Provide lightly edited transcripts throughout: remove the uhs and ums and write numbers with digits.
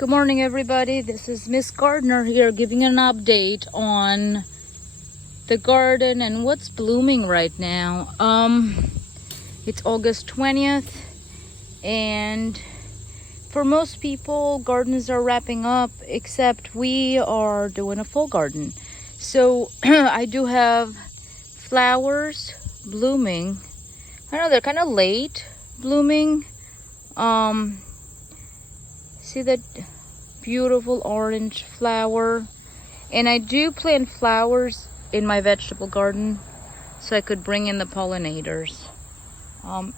Good morning, everybody. This is Miss Gardener here giving an update on the garden and what's blooming right now. It's August 20th, and for most people, gardens are wrapping up, except we are doing a full garden. So I do have flowers blooming. I know they're kind of late blooming. See that beautiful orange flower? And I do plant flowers in my vegetable garden so I could bring in the pollinators.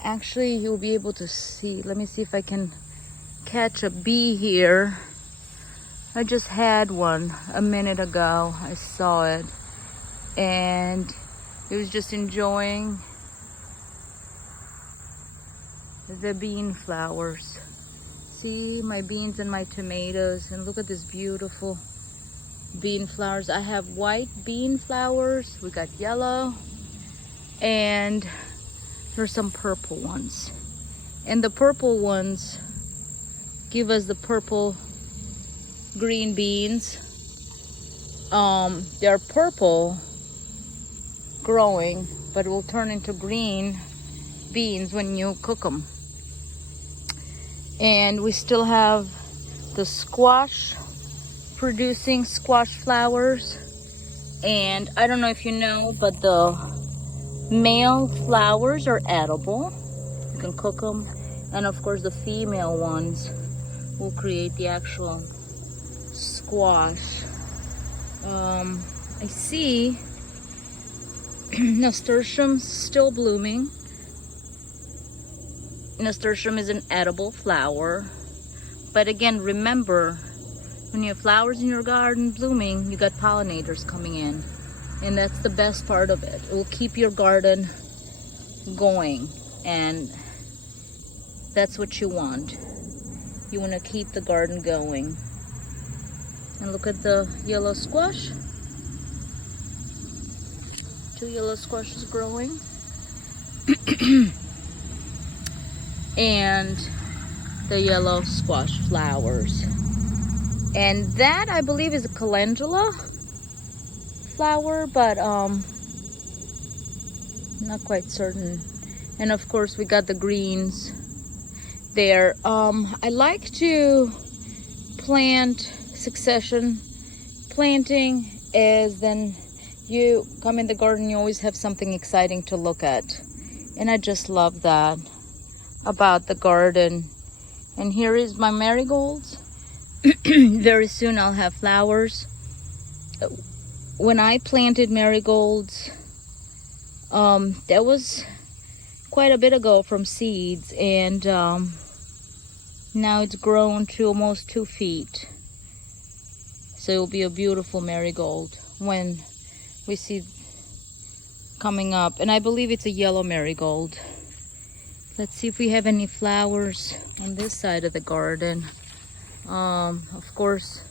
Actually, you'll be able to see. Let me see if I can catch a bee here. I just had one a minute ago. I saw it, and it was just enjoying the bean flowers. See my beans and my tomatoes, and look at this beautiful bean flowers. I have white bean flowers, we got yellow, and there's some purple ones, and the purple ones give us the purple green beans. They're purple growing, but will turn into green beans when you cook them. And we still have the squash producing squash flowers. And I don't know if you know, but the male flowers are edible. You can cook them. And of course the female ones will create the actual squash. I see Nasturtiums still blooming. Nasturtium is an edible flower, but again, remember, when you have flowers in your garden blooming, you got pollinators coming in, and that's the best part of it. It will keep your garden going, and that's what you want. You want to keep the garden going. And look at the yellow squash. 2 yellow squashes growing. And the yellow squash flowers. And that, I believe, is a calendula flower, but not quite certain. And of course we got the greens there. I like to plant succession planting, as then you come in the garden, you always have something exciting to look at, and I just love that about the garden. And here is my marigolds. Very soon I'll have flowers. When I planted marigolds, that was quite a bit ago from seeds, and now it's grown to almost 2 feet. So it'll be a beautiful marigold when we see coming up. And I believe it's a yellow marigold. Let's see if we have any flowers on this side of the garden. Of course,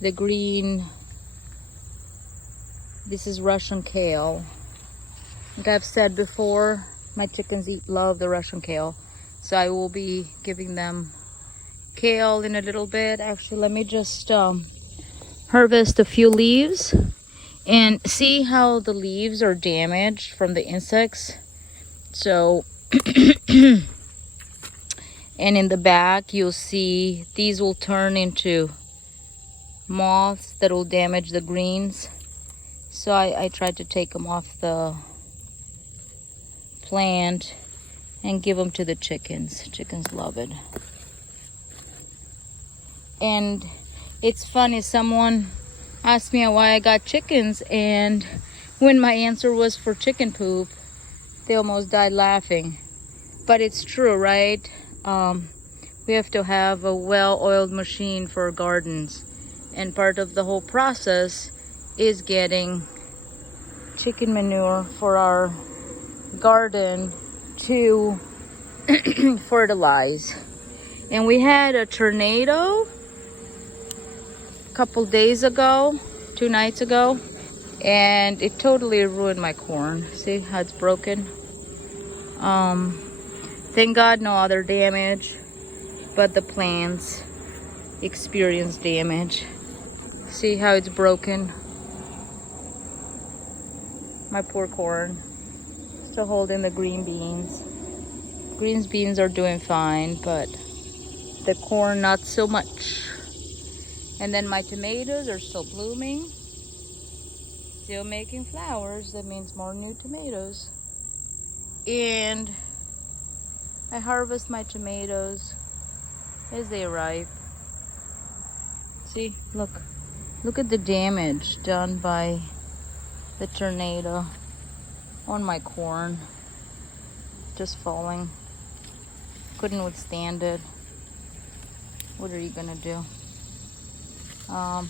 the green, this is Russian kale. Like I've said before, my chickens love the Russian kale. So I will be giving them kale in a little bit. Actually, let me just harvest a few leaves and see how the leaves are damaged from the insects. So and in the back you'll see these will turn into moths that will damage the greens. So I tried to take them off the plant and give them to the chickens. Chickens love it. And it's funny, someone asked me why I got chickens, and when my answer was for chicken poop, they almost died laughing. But it's true, right? We have to have a well-oiled machine for our gardens, and part of the whole process is getting chicken manure for our garden to fertilize. And we had a tornado a couple days ago, 2 nights ago, and it totally ruined my corn. See how it's broken? Thank God no other damage, but the plants experienced damage. See how it's broken? My poor corn. Still holding the green beans. Green beans are doing fine, but the corn not so much. And then my tomatoes are still blooming. Still making flowers. That means more new tomatoes. And I harvest my tomatoes as they ripe. See, look at the damage done by the tornado on my corn. Just falling. Couldn't withstand it. What are you gonna do?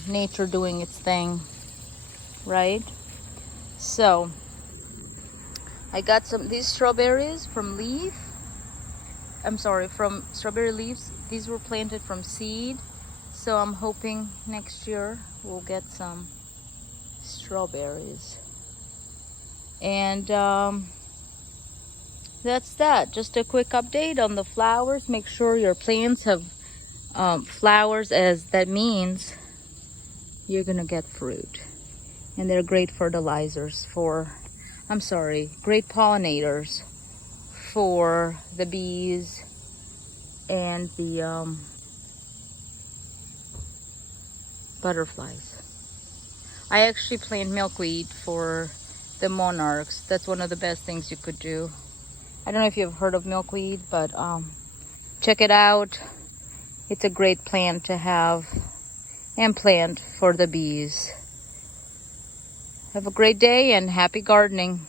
Nature doing its thing, right? So I got these strawberries from from strawberry leaves. These were planted from seed. So I'm hoping next year we'll get some strawberries. And that's that. Just a quick update on the flowers. Make sure your plants have flowers, as that means you're gonna get fruit. And they're great fertilizers great pollinators for the bees and the butterflies. I actually plant milkweed for the monarchs. That's one of the best things you could do. I don't know if you've heard of milkweed, but check it out. It's a great plant to have and plant for the bees. Have a great day and happy gardening.